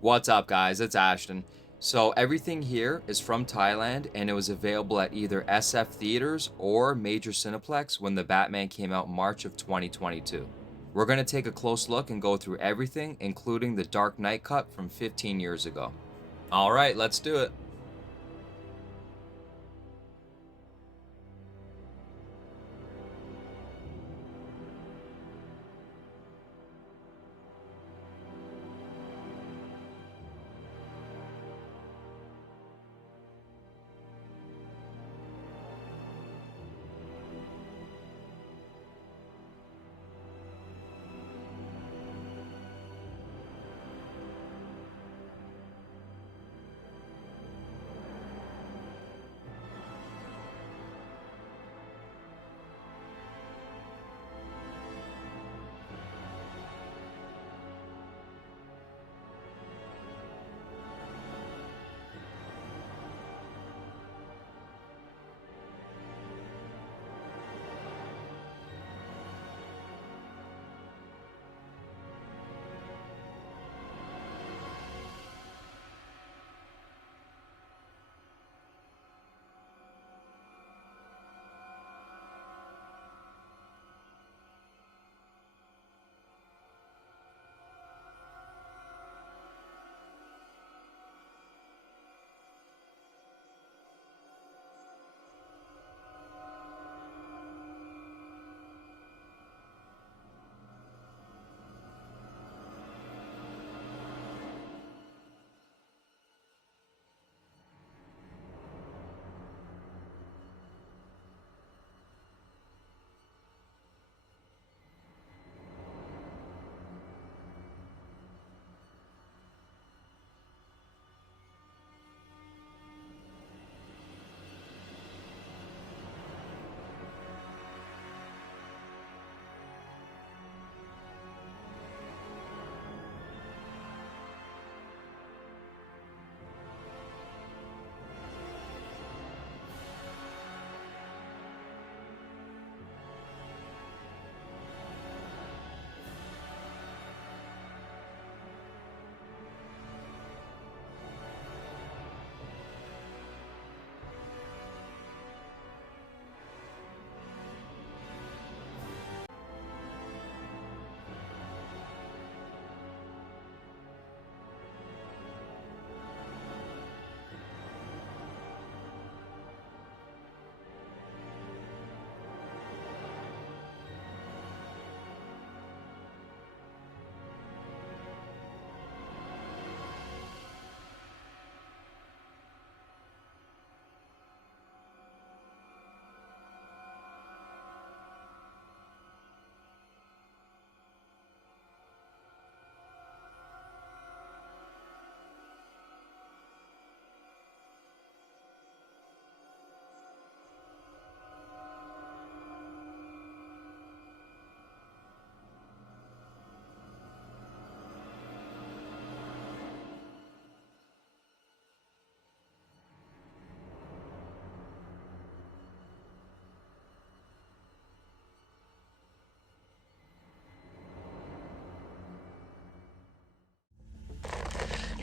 What's up, guys? It's Ashton. So, everything here is from Thailand and it was available at either SF Theaters or Major Cineplex when The Batman came out March of 2022. We're going to take a close look and go through everything, including the Dark Knight cut from 15 years ago. All right, let's do it.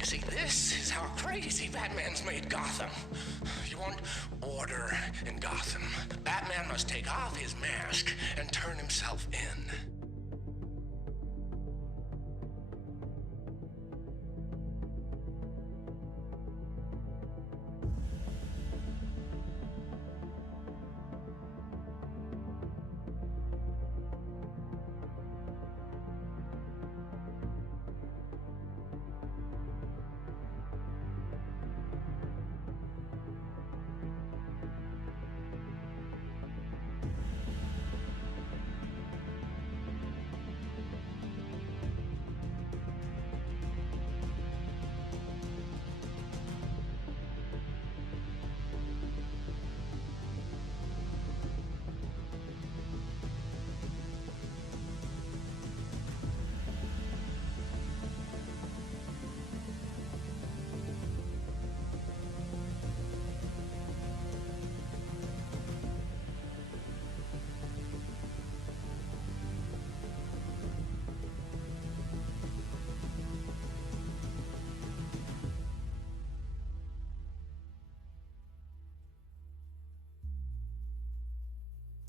You see, this is how crazy Batman's made Gotham. You want order in Gotham. Batman must take off his mask and turn himself in.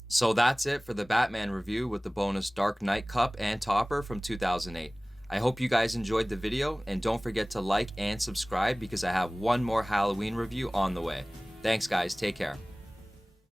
So that's it for the Batman review with the bonus Dark Knight Cup and Topper from 2008. I hope you guys enjoyed the video, and don't forget to like and subscribe because I have one more Halloween review on the way. Thanks guys, take care.